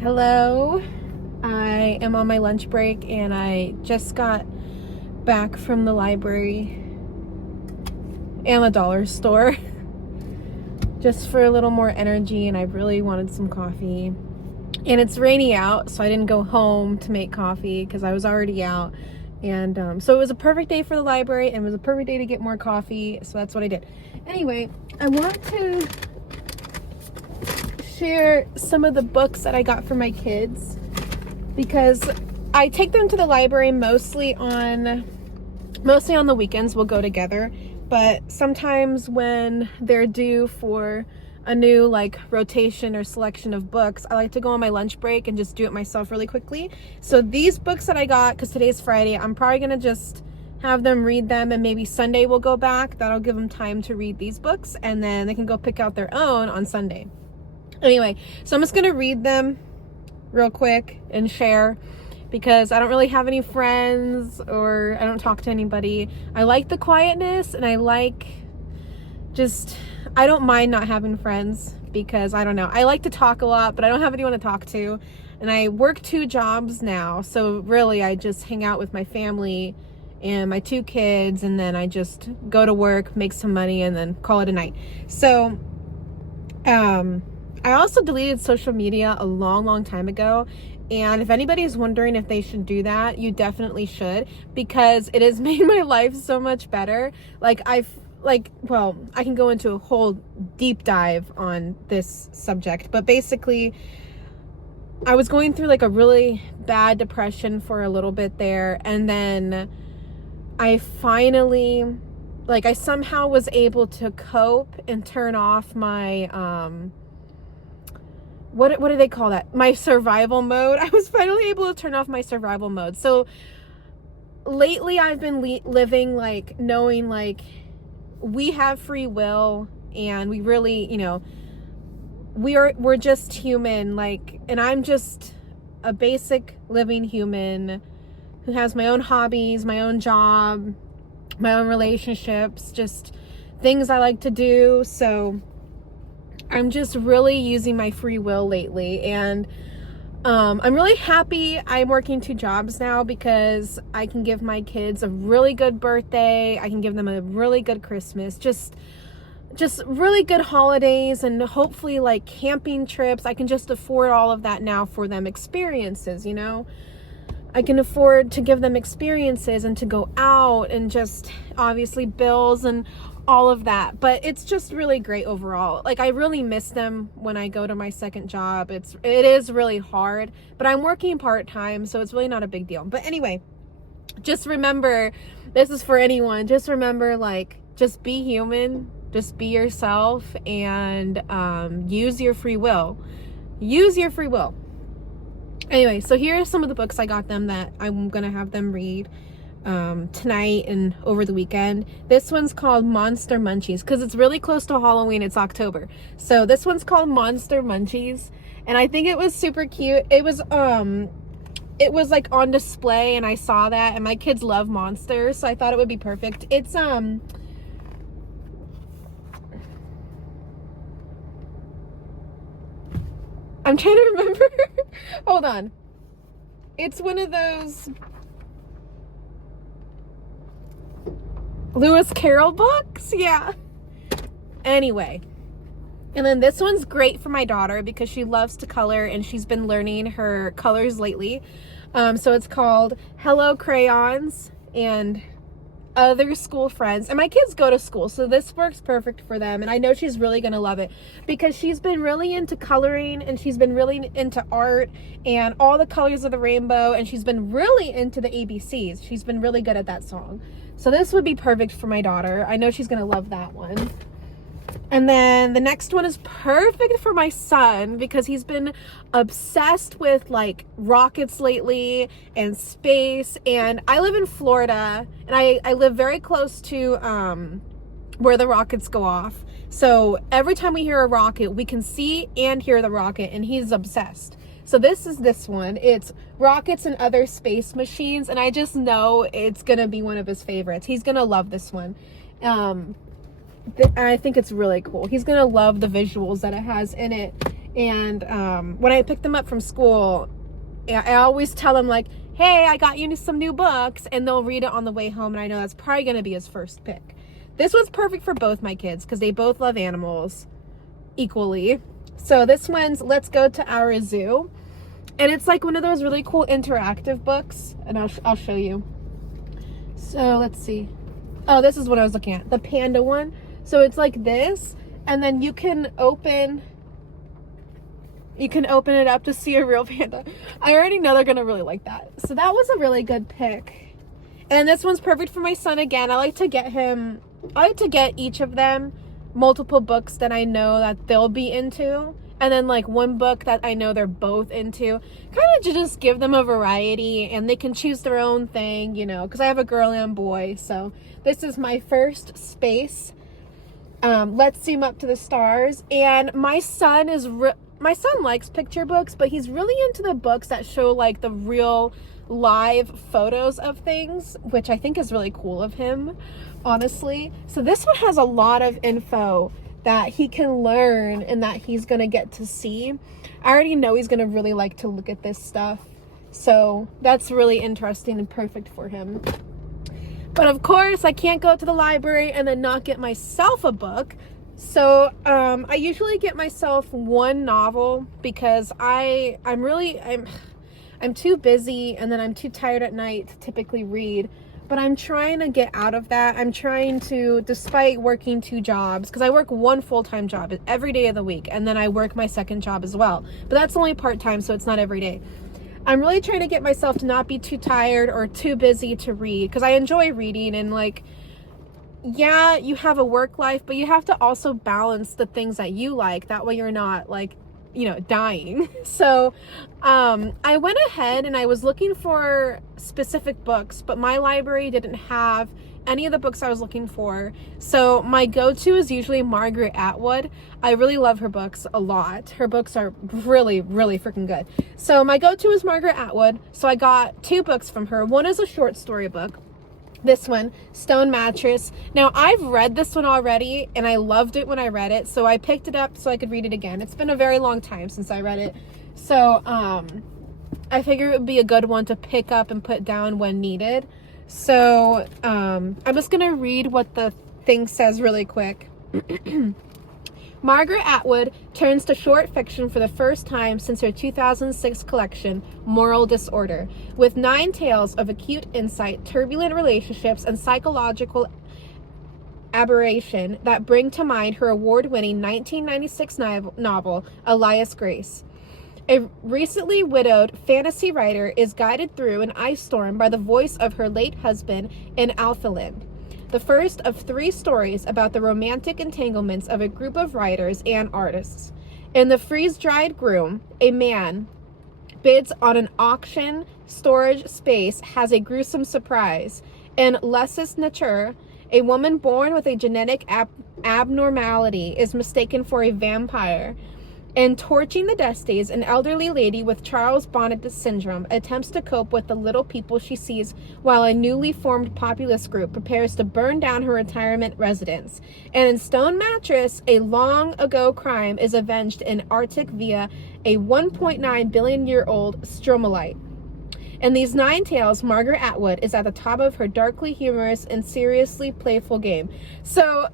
Hello, I am on my lunch break and I just got back from the library and the dollar store just for a little more energy, and I really wanted some coffee. And it's rainy out, so I didn't go home to make coffee because I was already out. And so it was a perfect day for the library and it was a perfect day to get more coffee, so that's what I did. Anyway, I want to share some of the books that I got for my kids because I take them to the library mostly on the weekends. We'll go together, but sometimes when they're due for a new rotation or selection of books, I like to go on my lunch break and just do it myself really quickly. So these books that I got, because today's Friday, I'm probably gonna just have them read them, and maybe Sunday we'll go back. That'll give them time to read these books, and then they can go pick out their own on Sunday. Anyway, so I'm just gonna read them real quick and share because I don't really have any friends or I don't talk to anybody. I like the quietness, and I don't mind not having friends because I don't know. I like to talk a lot, but I don't have anyone to talk to. And I work 2 jobs now, so really I just hang out with my family and my 2 kids, and then I just go to work, make some money, and then call it a night. So, I also deleted social media a long time ago, and if anybody is wondering if they should do that, you definitely should, because it has made my life so much better. I can go into a whole deep dive on this subject, but basically I was going through a really bad depression for a little bit there, and then I finally I somehow was able to cope and turn off my what do they call that? My survival mode. I was finally able to turn off my survival mode. So lately I've been living knowing we have free will, and we really, we're just human, and I'm just a basic living human who has my own hobbies, my own job, my own relationships, just things I like to do. So I'm just really using my free will lately, and I'm really happy I'm working 2 jobs now because I can give my kids a really good birthday. I can give them a really good Christmas, just really good holidays, and hopefully camping trips. I can just afford all of that now for them, experiences, I can afford to give them experiences and to go out, and just obviously bills and all of that. But it's just really great overall. I really miss them when I go to my second job. It is really hard, but I'm working part-time, so it's really not a big deal. But anyway, just remember, this is for anyone, just remember, just be human, just be yourself, and use your free will. Anyway, so here are some of the books I got them that I'm gonna have them read tonight and over the weekend. This one's called Monster Munchies because it's really close to Halloween. It's October, so this one's called Monster Munchies, and I think it was super cute. It was on display, and I saw that, and my kids love monsters, so I thought it would be perfect. It's I'm trying to remember. Hold on. It's one of those Lewis Carroll books. Yeah. Anyway. And then this one's great for my daughter because she loves to color and she's been learning her colors lately. So it's called Hello Crayons and Other School Friends, and my kids go to school, so this works perfect for them, and I know she's really gonna love it because she's been really into coloring, and she's been really into art and all the colors of the rainbow, and she's been really into the ABCs. She's been really good at that song, so this would be perfect for my daughter. I know she's gonna love that one. And then the next one is perfect for my son because he's been obsessed with rockets lately and space. And I live in Florida, and I live very close to where the rockets go off. So every time we hear a rocket, we can see and hear the rocket, and he's obsessed. So this is this one. It's Rockets and Other Space Machines, and I just know it's gonna be one of his favorites. He's gonna love this one. I think it's really cool. He's gonna love the visuals that it has in it, And when I pick them up from school, I always tell them like, hey, I got you some new books, and they'll read it on the way home, and I know that's probably going to be his first pick. This one's perfect for both my kids because they both love animals equally. So this one's Let's Go to Our Zoo. And it's like one of those really cool interactive books. And I'll show you. So let's see. Oh, this is what I was looking at. The panda one. So it's like this. And then you can open it up to see a real panda. I already know they're going to really like that. So that was a really good pick. And this one's perfect for my son again. I like to get each of them multiple books that I know that they'll be into, and then like one book that I know they're both into, kind of to just give them a variety and they can choose their own thing, you know, because I have a girl and a boy. So this is my first space. Let's Zoom Up to the Stars. And my son likes picture books, but he's really into the books that show like the real live photos of things, which I think is really cool of him, honestly. So this one has a lot of info that he can learn and that he's gonna get to see. I already know he's gonna really like to look at this stuff, so that's really interesting and perfect for him. But of course I can't go to the library and then not get myself a book. So I usually get myself one novel because I'm too busy, and then I'm too tired at night to typically read. But I'm trying to get out of that. I'm trying to, despite working 2 jobs, because I work 1 full-time job every day of the week, and then I work my second job as well. But that's only part-time, so it's not every day. I'm really trying to get myself to not be too tired or too busy to read, because I enjoy reading, and like, yeah, you have a work life, but you have to also balance the things that you like. That way you're not like, you know, dying. So I went ahead and I was looking for specific books, but my library didn't have any of the books I was looking for. So my go-to is usually Margaret Atwood. I really love her books a lot. Her books are really, really freaking good. So my go-to is Margaret Atwood. So I got 2 books from her. One is a short story book. This one, Stone Mattress. Now, I've read this one already, and I loved it when I read it, so I picked it up so I could read it again. It's been a very long time since I read it, so I figured it would be a good one to pick up and put down when needed. So I'm just going to read what the thing says really quick. Margaret Atwood turns to short fiction for the first time since her 2006 collection, Moral Disorder, with 9 tales of acute insight, turbulent relationships, and psychological aberration that bring to mind her award-winning 1996 novel, Elias Grace. A recently widowed fantasy writer is guided through an ice storm by the voice of her late husband in Alphaland, the first of 3 stories about the romantic entanglements of a group of writers and artists. In The Freeze-Dried Groom, a man bids on an auction storage space has a gruesome surprise. In Les's Nature, a woman born with a genetic abnormality is mistaken for a vampire. In Torching the Dusties, an elderly lady with Charles Bonnet syndrome attempts to cope with the little people she sees while a newly formed populist group prepares to burn down her retirement residence. And in Stone Mattress, a long-ago crime is avenged in Arctic via a 1.9 billion-year-old stromalite. In these 9 tales, Margaret Atwood is at the top of her darkly humorous and seriously playful game. So,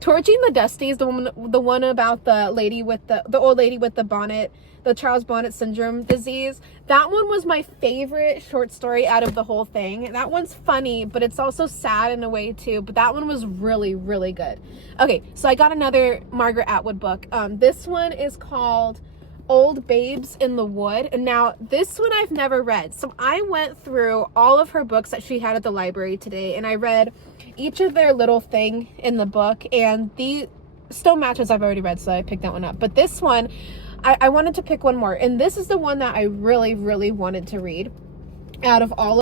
Torching the Dusties, the one about the lady with the old lady with the bonnet, the Charles Bonnet syndrome disease. That one was my favorite short story out of the whole thing. That one's funny, but it's also sad in a way too. But that one was really, really good. Okay, so I got another Margaret Atwood book. This one is called Old Babes in the Wood. And now this one I've never read. So I went through all of her books that she had at the library today, and I read each of their little thing in the book. And the Stone Mattress I've already read, so I picked that one up. But this one, I wanted to pick one more. And this is the one that I really, really wanted to read out of all of